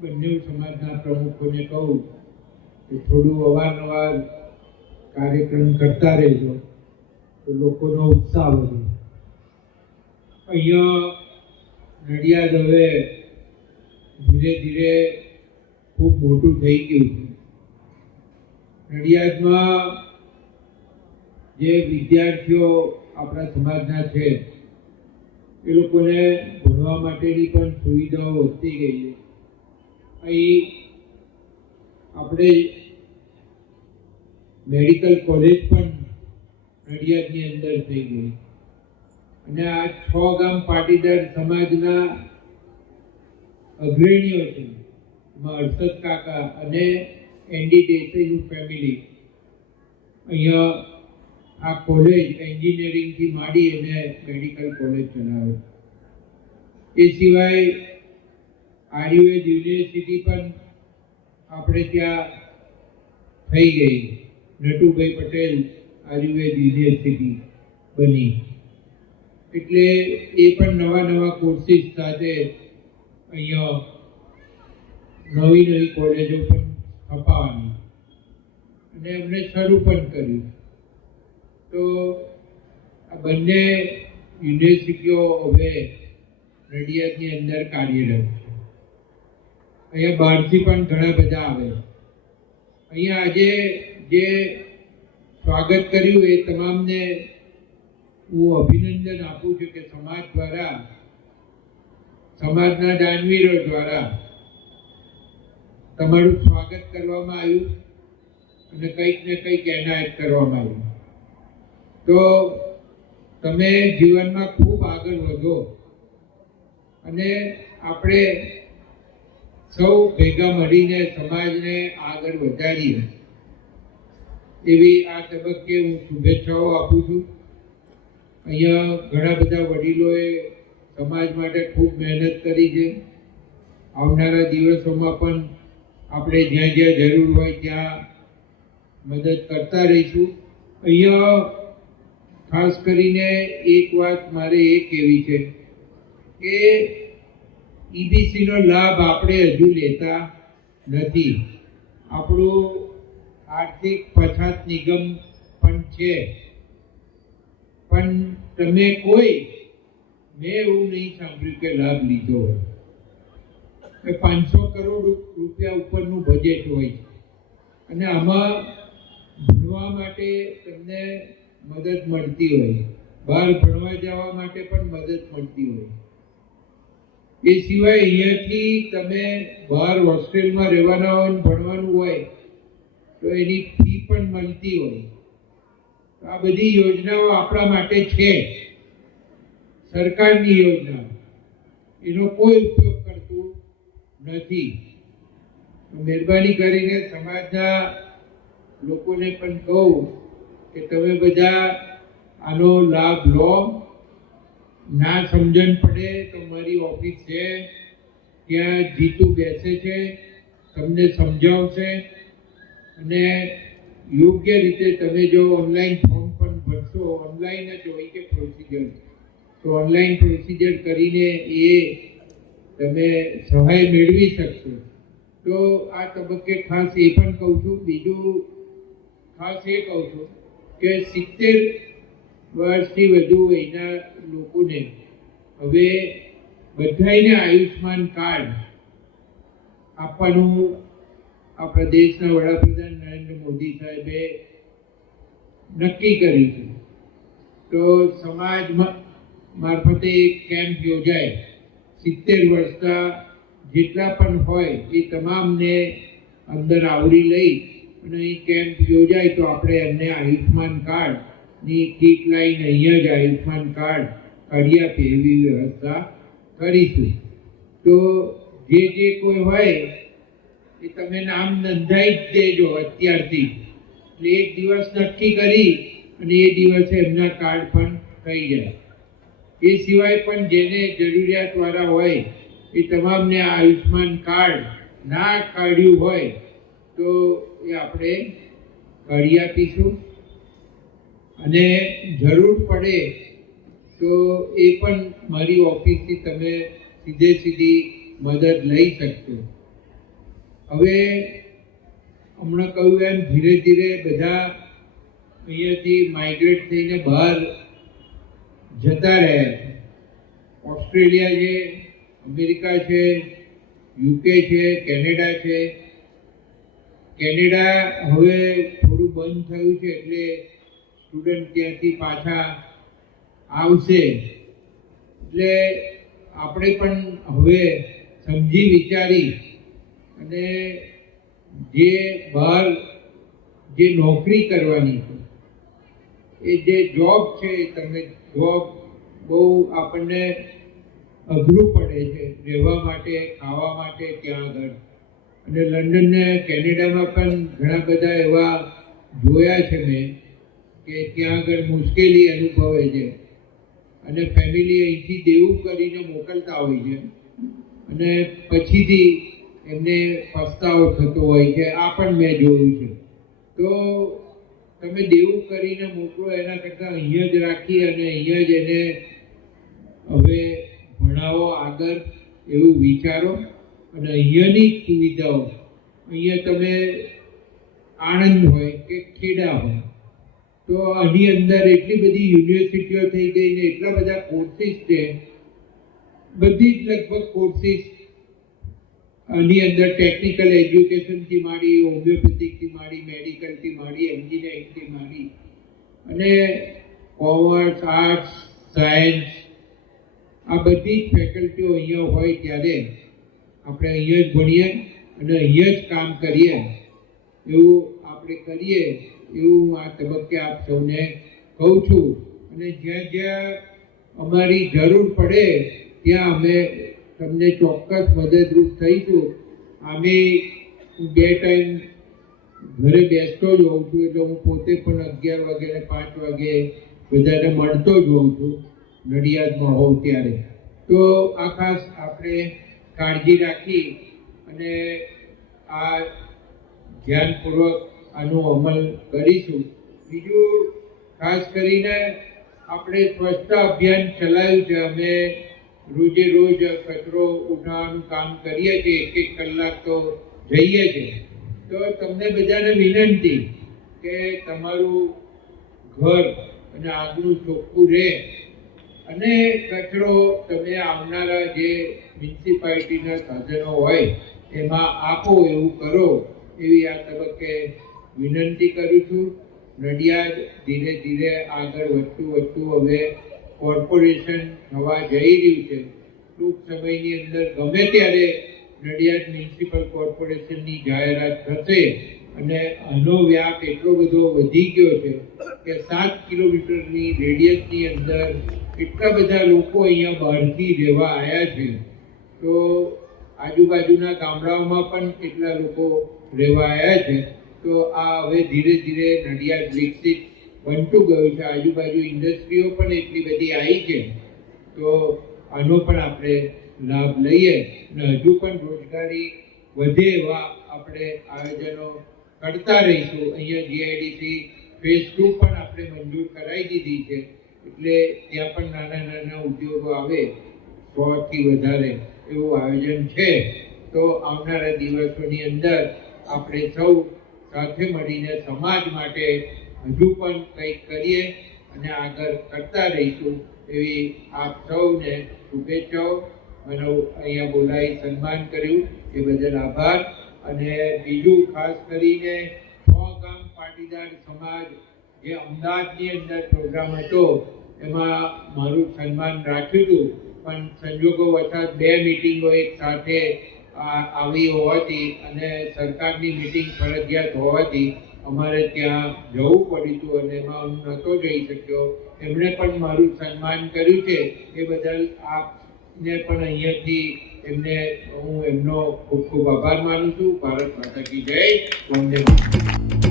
બંને સમાજના પ્રમુખોને કહું કે થોડું અવારનવાર કાર્યક્રમ કરતા રહેજો તો લોકોનો ઉત્સાહ વધે. અહીંયા નડિયાદ હવે ધીરે ધીરે ખૂબ મોટું થઈ ગયું છે. નડિયાદમાં જે વિદ્યાર્થીઓ આપણા સમાજના છે એ લોકોને ભણવા માટેની પણ સુવિધાઓ વધતી ગઈ છે. અહીં આપણે મેડિકલ કોલેજ પણ નડિયાદની અંદર થઈ ગઈ અને આ 6 ગામ પાટીદાર સમાજના અગ્રણીઓ છે, એમાં હર્ષદ કાકા અને એનડી દેસાઈનું ફેમિલી અહીંયા આ કોલેજ એન્જિનિયરિંગથી માંડી અને મેડિકલ કોલેજ ચલાવે. એ સિવાય આયુર્વેદ યુનિવર્સિટી પણ આપણે ત્યાં થઈ ગઈ. નટુભાઈ પટેલ આયુર્વેદ યુનિવર્સિટી બની, એટલે એ પણ નવા કોર્સિસ સાથે અહીંયા નવી કોલેજો પણ સ્થપાવવાની અને એમને શરૂ પણ કર્યું. તો આ બંને યુનિવર્સિટીઓ હવે નડિયાદની અંદર કાર્યરત છે. અહીંયા બહારથી પણ ઘણા બધા આવે. અહીંયા આજે જે સ્વાગત કર્યું એ તમામને હું અભિનંદન આપું છું કે સમાજ દ્વારા, સમાજના દાનવીરો દ્વારા તમારું સ્વાગત કરવામાં આવ્યું અને કંઈક ને કંઈક એનાયત કરવામાં આવ્યું. તો તમે જીવનમાં ખૂબ આગળ વધો અને આપણે સૌ ભેગા મળીને સમાજને આગળ વધારીએ એવી આ તબક્કે હું શુભેચ્છાઓ આપું છું. અહીંયા ઘણા બધા વડીલોએ સમાજ માટે ખૂબ મહેનત કરી છે. આવનારા દિવસોમાં પણ આપણે જ્યાં જ્યાં જરૂર હોય ત્યાં મદદ કરતા રહીશું. અહીંયા ખાસ કરીને એક વાત મારે એ કહેવી છે કે ઈબીસીનો લાભ આપણે હજુ લેતા નથી. આપણું આર્થિક પછાત નિગમ પણ છે, પણ તમે કોઈ, મેં એવું નહીં સાંભળ્યું કે લાભ લીધો હોય. 500 કરોડ રૂપિયા ઉપરનું બજેટ હોય છે અને આમાં ભણવા માટે તમને મદદ મળતી હોય, બહાર ભણવા જવા માટે પણ મદદ મળતી હોય. એ સિવાય અહીંયાથી તમે બહાર હોસ્ટેલમાં રહેવાના હોય અને ભણવાનું હોય તો એની ફી પણ મળતી હોય. આ બધી યોજનાઓ આપણા માટે છે, સરકારની યોજના, એનો કોઈ ઉપયોગ કરતું નથી. મહેરબાની કરીને સમાજના લોકોને પણ કહું કે તમે બધા આનો લાભ લો. ના સમજણ પડે તો મારી ઓફિસ છે, ત્યાં જીતુ બેસે છે, તમને સમજાવશે અને યોગ્ય રીતે તમે જો ઓનલાઈન ફોર્મ પણ ભરશો, ઓનલાઈન જ હોય કે પ્રોસિજર, તો ઓનલાઈન પ્રોસિજર કરીને એ તમે સહાય મેળવી શકશો. તો આ તબક્કે ખાસ એ પણ કહું છું. બીજું ખાસ એ કહું છું કે 70 વર્ષથી વધુ વયના લોકોને હવે બધાને આયુષ્માન કાર્ડ આપવાનું આપણા દેશના વડાપ્રધાન નરેન્દ્ર મોદી સાહેબે નક્કી કર્યું છે. તો સમાજ મારફતે એક કેમ્પ યોજાય. 70 વર્ષના જેટલા પણ હોય એ તમામને અંદર આવરી લઈ અને અહીં કેમ્પ યોજાય તો આપણે એમને આયુષ્માન કાર્ડની કીટ લાવીને અહીંયા જ આયુષ્માન કાર્ડ કાઢી આપે એવી વ્યવસ્થા કરીશું. તો જે કોઈ હોય એ તમે નામ નોંધાઈ જ દેજો અત્યારથી. એટલે એક દિવસ નક્કી કરી અને એ દિવસે એમના કાર્ડ પણ થઈ જાય. એ સિવાય પણ જેને જરૂરિયાતવાળા હોય એ તમામને આયુષ્માન કાર્ડ ના કાઢ્યું હોય તો એ આપણે કાઢી આપીશું અને જરૂર પડે તો એ પણ મારી ઓફિસથી તમે સીધી મદદ લઈ શકશો. હવે હમણાં કહ્યું એમ ધીરે ધીરે બધા અહીંયાથી માઇગ્રેટ થઈને બહાર જતા રહ્યા છે. ઓસ્ટ્રેલિયા છે, અમેરિકા છે, યુકે છે, કેનેડા છે. કેનેડા હવે થોડું બંધ થયું છે એટલે સ્ટુડન્ટ ત્યાંથી પાછા આવશે. એટલે આપણે પણ હવે સમજી વિચારી અને જે બહાર જે નોકરી કરવાની છે એ જે જોબ છે તમે જોબ બહુ આપણને અઘરું પડે છે રહેવા માટે, ખાવા માટે ત્યાં આગળ. અને લંડન ને કેનેડામાં પણ ઘણા બધા એવા જોયા છે મેં કે ત્યાં આગળ મુશ્કેલી અનુભવે છે અને ફેમિલી અહીંથી દેવું કરીને મોકલતા હોય છે અને પછીથી એમને પસ્તાવો થતો હોય છે. આ પણ મેં જોયું છે. તો તમે દેવું કરીને મોકલો એના કરતાં અહીંયા જ રાખી અને અહીંયા જ એને હવે ભણાવો આગળ એવું વિચારો. અને અહીંયાની સુવિધાઓ અહીંયા તમે આણંદ હોય કે ખેડા હોય તો આની અંદર એટલી બધી યુનિવર્સિટીઓ થઈ ગઈ ને એટલા બધા કોર્સીસ છે. બધી જ લગભગ કોર્સીસ આની અંદર ટેકનિકલ એજ્યુકેશનથી માંડી, હોમિયોપેથિકથી માંડી, મેડિકલથી માંડી, એન્જિનિયરિંગથી માંડી અને કોમર્સ, આર્ટ્સ, સાયન્સ આ બધી જ ફેકલ્ટીઓ અહીંયા હોય ત્યારે આપણે અહીંયા જ ભણીએ અને અહીંયા જ કામ કરીએ એવું આપણે કરીએ એવું આ તબક્કે આપ સૌને કહું છું. અને જ્યાં જ્યાં અમારી જરૂર પડે ત્યાં અમે તમને ચોક્કસ મદદરૂપ થઈશું. અમે 2 ટાઈમ ઘરે બેસતો જ હોઉં છું એટલે હું પોતે પણ 11 વાગે ને 5 વાગે બધાને મળતો જ હોઉં છું નડિયાદમાં હોઉં ત્યારે. તો આ ખાસ આપણે કાળજી રાખી અને આ ધ્યાનપૂર્વક આનો અમલ કરીશું. બીજું ખાસ કરીને આપણે સ્વચ્છતા અભિયાન ચલાવ્યું છે. અમે રોજે રોજ કચરો ઉઠાવવાનું કામ કરીએ છીએ, 1 કલાક તો જઈએ છીએ. તો તમને બધાને વિનંતી કે તમારું ઘર અને આગનું ચોખ્ખું રહે અને કચરો તમે આવનારા જે મ્યુનિસિપાલિટીના સાધનો હોય એમાં આપો એવું કરો એવી આ તબક્કે વિનંતી કરું છું. નડિયાદ ધીરે ધીરે આગળ વધતું હવે કોર્પોરેશન થવા જઈ રહ્યું છે. ટૂંક સમયની અંદર ગમે ત્યારે નડિયાદ મ્યુનિસિપલ કોર્પોરેશનની જાહેરાત થશે અને આનો વ્યાપ એટલો બધો વધી ગયો છે કે 7 કિલોમીટરની રેડિયસની અંદર એટલા બધા લોકો અહીંયા બહારથી રહેવા આવ્યા છે. તો આજુબાજુના ગામડાઓમાં પણ એટલા લોકો રહેવા આવ્યા છે. તો આ હવે ધીરે ધીરે નડિયાદ વિકસિત બનતું ગયું છે. આજુબાજુ ઇન્ડસ્ટ્રીઓ પણ એટલી બધી આવી છે. તો આનો પણ આપણે લાભ લઈએ અને હજુ પણ રોજગારી વધે એવા આપણે આયોજનો કરતા રહીશું. અહીંયા જીઆઈડીસી ફેઝ 2 પણ આપણે મંજૂર કરાવી દીધી છે એટલે ત્યાં પણ નાના નાના ઉદ્યોગો આવે 100થી વધારે એવું આયોજન છે. તો આવનારા દિવસોની અંદર આપણે સૌ સાથે મળીને સમાજ માટે હજુ પણ કંઈક કરીએ અને આગળ કરતા રહીશું એવી આપ સૌને શુભેચ્છાઓ. મને અહીંયા બોલાવી સન્માન કર્યું એ બદલ આભાર. અને બીજું ખાસ કરીને 6 ગામ પાટીદાર સમાજ જે અમદાવાદની અંદર પ્રોગ્રામ હતો એમાં મારું સન્માન રાખ્યું હતું પણ સંજોગો વસાત 2 મિટિંગો એક સાથે આવી હોવાથી અને સરકારની મિટિંગ ફરજિયાત હોવાથી અમારે ત્યાં જવું પડ્યું હતું અને એમાં હું નહોતો જઈ શક્યો. એમણે પણ મારું સન્માન કર્યું છે એ બદલ આપને પણ અહીંયાથી એમને હું એમનો ખૂબ ખૂબ આભાર માનું છું. ભારત માતા કી જય. વંદે માતરમ.